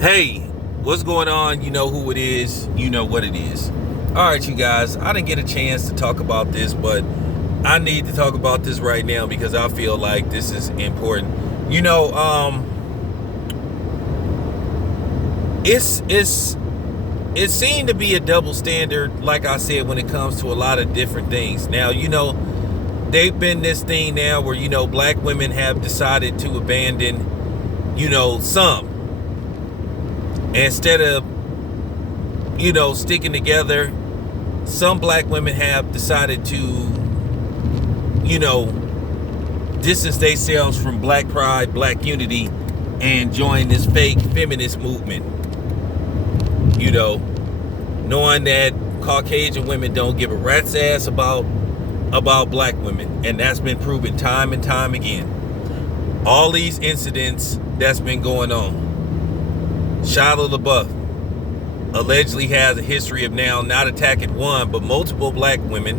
Hey, what's going on? You know who it is. You know what it is. All right, you guys. I didn't get a chance to talk about this, but I need to talk about this right now because I feel like this is important. It's it seemed to be a double standard, like I said, when it comes to a lot of different things. Now, they've been this thing now where black women have decided to abandon, some instead of sticking together. Some black women have decided to distance themselves from black pride, black unity, and join this fake feminist movement, knowing that Caucasian women don't give a rat's ass about black women, and that's been proven time and time again. All these incidents that's been going on. Shia LaBeouf allegedly has a history of now not attacking one but multiple black women.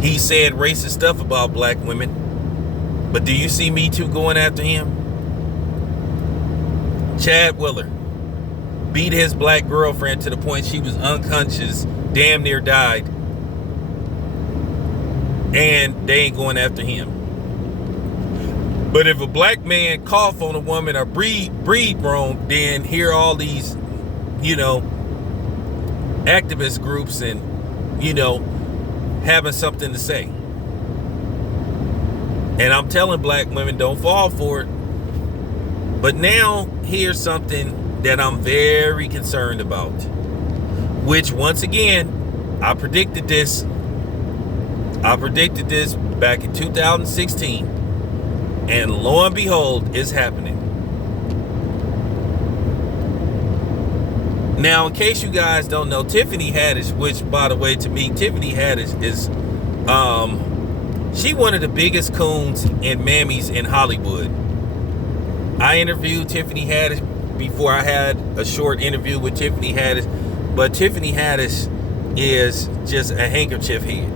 He said racist stuff about black women, but do you see Me Too going after him? Chad Willer beat his black girlfriend to the point she was unconscious, damn near died, and they ain't going after him. But if a black man cough on a woman or breed wrong, then here all these, activist groups and, having something to say. And I'm telling black women, don't fall for it. But now, here's something that I'm very concerned about. Which, once again, I predicted this. Back in 2016. And lo and behold, it's happening. Now, in case you guys don't know, Tiffany Haddish, which, by the way, to me, Tiffany Haddish is, she one of the biggest coons and mammies in Hollywood. I interviewed Tiffany Haddish before. I had a short interview with Tiffany Haddish, but Tiffany Haddish is just a handkerchief head.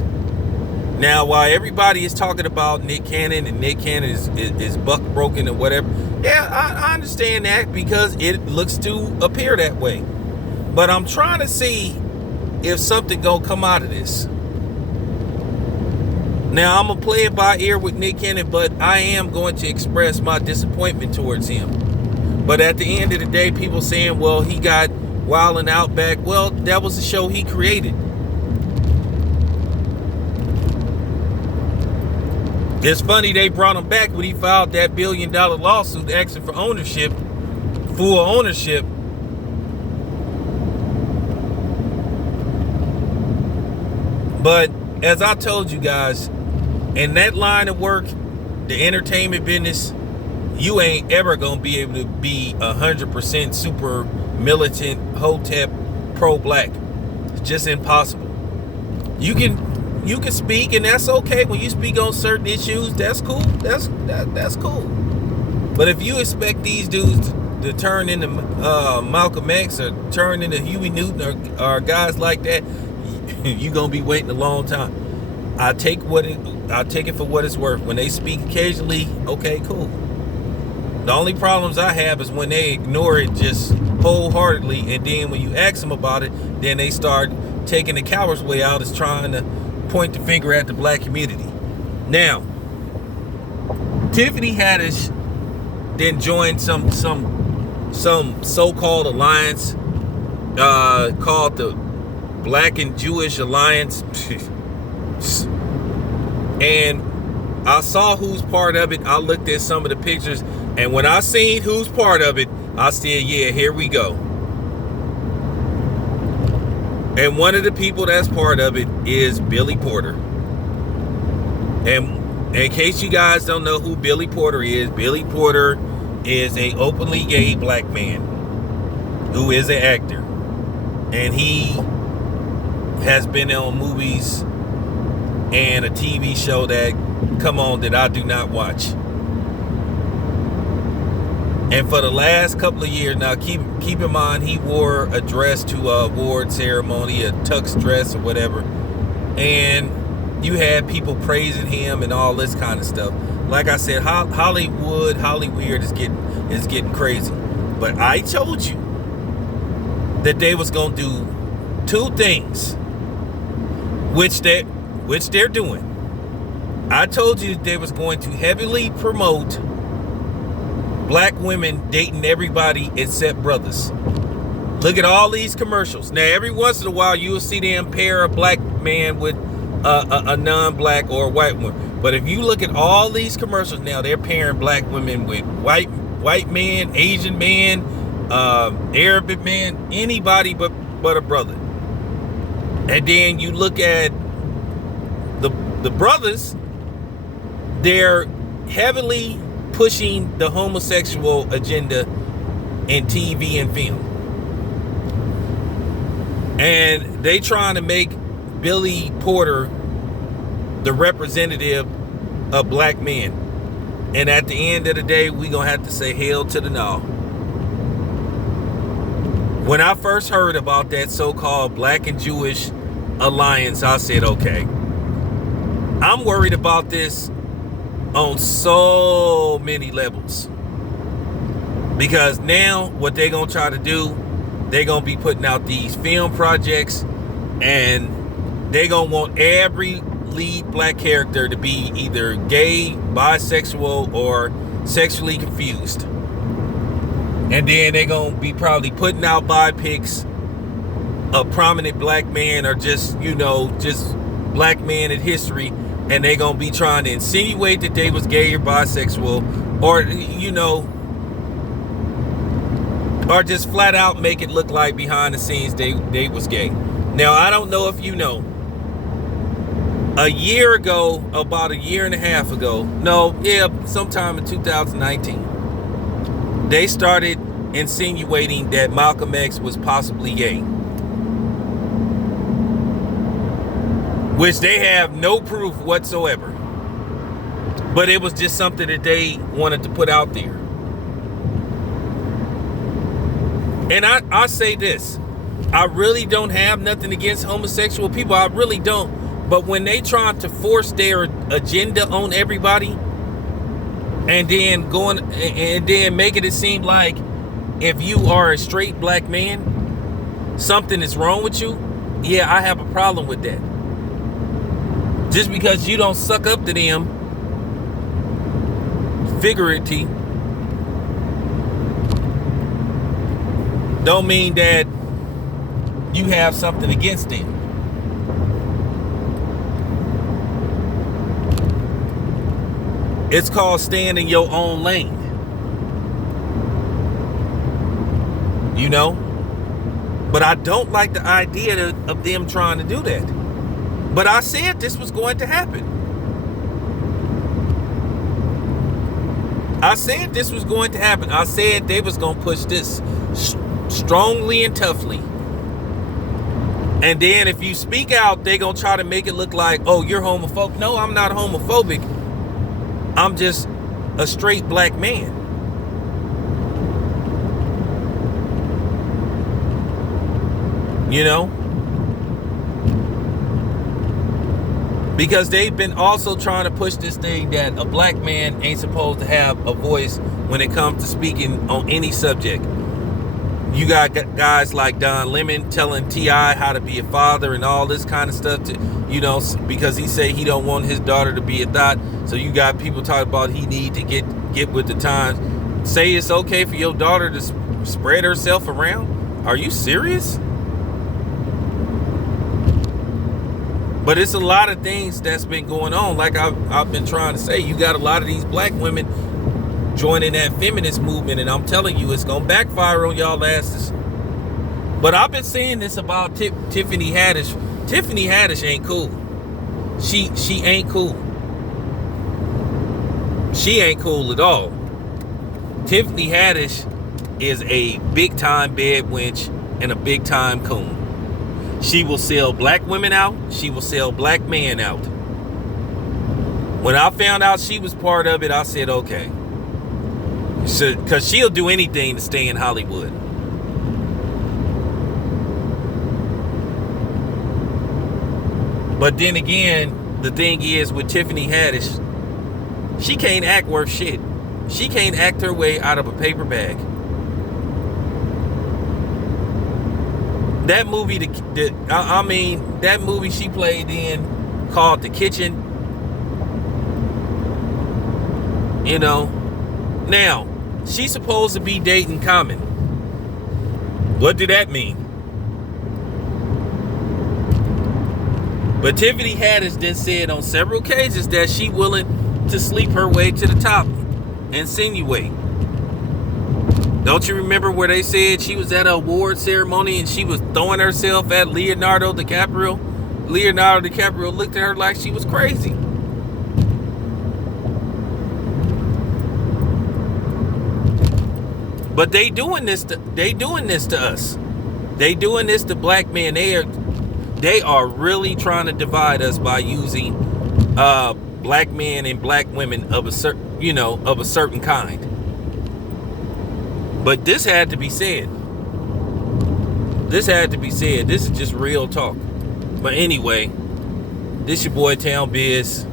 Now, while everybody is talking about Nick Cannon and Nick Cannon is buck broken and whatever, yeah, I understand that because it looks to appear that way. But I'm trying to see if something gonna come out of this. Now, I'm gonna play it by ear with Nick Cannon, but I am going to express my disappointment towards him. But at the end of the day, people saying, well, he got Wild 'N Out back. Well, that was the show he created. It's funny they brought him back when he filed that $1 billion lawsuit asking for ownership, full ownership. But as I told you guys, in that line of work, the entertainment business, you ain't ever gonna be able to be 100% super militant, hotep, pro-black. It's just impossible. You can speak, and that's okay. When you speak on certain issues, that's cool. That's cool. But if you expect these dudes to turn into Malcolm X or turn into Huey Newton or guys like that, you're gonna be waiting a long time. I take it for what it's worth. When they speak occasionally, okay, cool. The only problems I have is when they ignore it just wholeheartedly, and then when you ask them about it, then they start taking the coward's way out, is trying to point the finger at the black community. Now, Tiffany Haddish then joined some so-called alliance called the Black and Jewish Alliance. And I saw who's part of it. I looked at some of the pictures, and when I seen who's part of it, I said, yeah, here we go. And one of the people that's part of it is Billy Porter. And in case you guys don't know who Billy Porter is an openly gay black man who is an actor. And he has been on movies and a TV show that I do not watch. And for the last couple of years now, keep in mind, he wore a dress to a award ceremony, a tux dress or whatever. And you had people praising him and all this kind of stuff. Like I said, Hollywood is getting crazy. But I told you that they was gonna do two things, which they're doing. I told you that they was going to heavily promote black women dating everybody except brothers. Look at all these commercials. Now, every once in a while, you will see them pair a black man with a non-black or white woman. But if you look at all these commercials now, they're pairing black women with white man, Asian man, Arabic man, anybody but a brother. And then you look at the brothers, they're heavily pushing the homosexual agenda in TV and film. And they trying to make Billy Porter the representative of black men. And at the end of the day, we gonna have to say hell to the no. When I first heard about that so-called black and Jewish alliance, I said, okay, I'm worried about this on so many levels. Because now what they gonna try to do, they're going to be putting out these film projects, and they're going to want every lead black character to be either gay, bisexual, or sexually confused. And then they're going to be probably putting out biopics of prominent black men, or just black men in history, and they're going to be trying to insinuate that they was gay or bisexual, or or just flat out make it look like behind the scenes they was gay. Now, I don't know if you know, about a year and a half ago, sometime in 2019, they started insinuating that Malcolm X was possibly gay, which they have no proof whatsoever, but it was just something that they wanted to put out there. And I say this, I really don't have nothing against homosexual people. I really don't. But when they try to force their agenda on everybody, and then making it seem like if you are a straight black man, something is wrong with you. Yeah, I have a problem with that. Just because you don't suck up to them figuratively, don't mean that you have something against them. It's called staying in your own lane. But I don't like the idea of them trying to do that. But I said this was going to happen. I said this was going to happen. I said they was going to push this strongly and toughly. And then if you speak out, they're going to try to make it look like, oh, you're homophobic. No, I'm not homophobic. I'm just a straight black man. Because they've been also trying to push this thing that a black man ain't supposed to have a voice when it comes to speaking on any subject. You got guys like Don Lemon telling T.I. how to be a father and all this kind of stuff, because he say he don't want his daughter to be a thought. So you got people talking about he need to get with the times. Say it's okay for your daughter to spread herself around? Are you serious? But it's a lot of things that's been going on. Like I've been trying to say, you got a lot of these black women joining that feminist movement, and I'm telling you, it's gonna backfire on y'all asses. But I've been saying this about Tiffany Haddish. Tiffany Haddish ain't cool. She ain't cool. She ain't cool at all. Tiffany Haddish is a big time bed wench and a big time coon. She will sell black women out. She will sell black men out. When I found out she was part of it, I said, okay. Because she'll do anything to stay in Hollywood. But then again, the thing is with Tiffany Haddish, she can't act worth shit. She can't act her way out of a paper bag. that movie, that movie she played in called The Kitchen, you know. Now, she's supposed to be dating Common. What did that mean? But Tiffany Haddish then said on several occasions that she willing to sleep her way to the top. Insinuate. Don't you remember where they said she was at an award ceremony and she was throwing herself at Leonardo DiCaprio? Leonardo DiCaprio looked at her like she was crazy. But they doing this to us. They doing this to black men. They are really trying to divide us by using black men and black women of a certain kind. But this had to be said. This had to be said. This is just real talk. But anyway, this your boy Town Biz.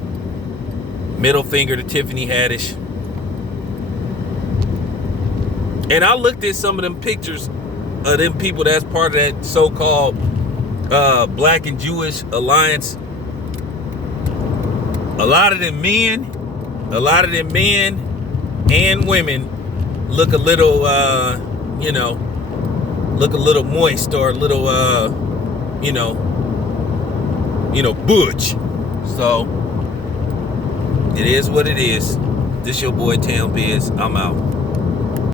Middle finger to Tiffany Haddish. And I looked at some of them pictures of them people that's part of that so-called Black and Jewish Alliance. A lot of them men and women look a little, look a little moist or a little, butch. So it is what it is. This your boy Town Biz. I'm out.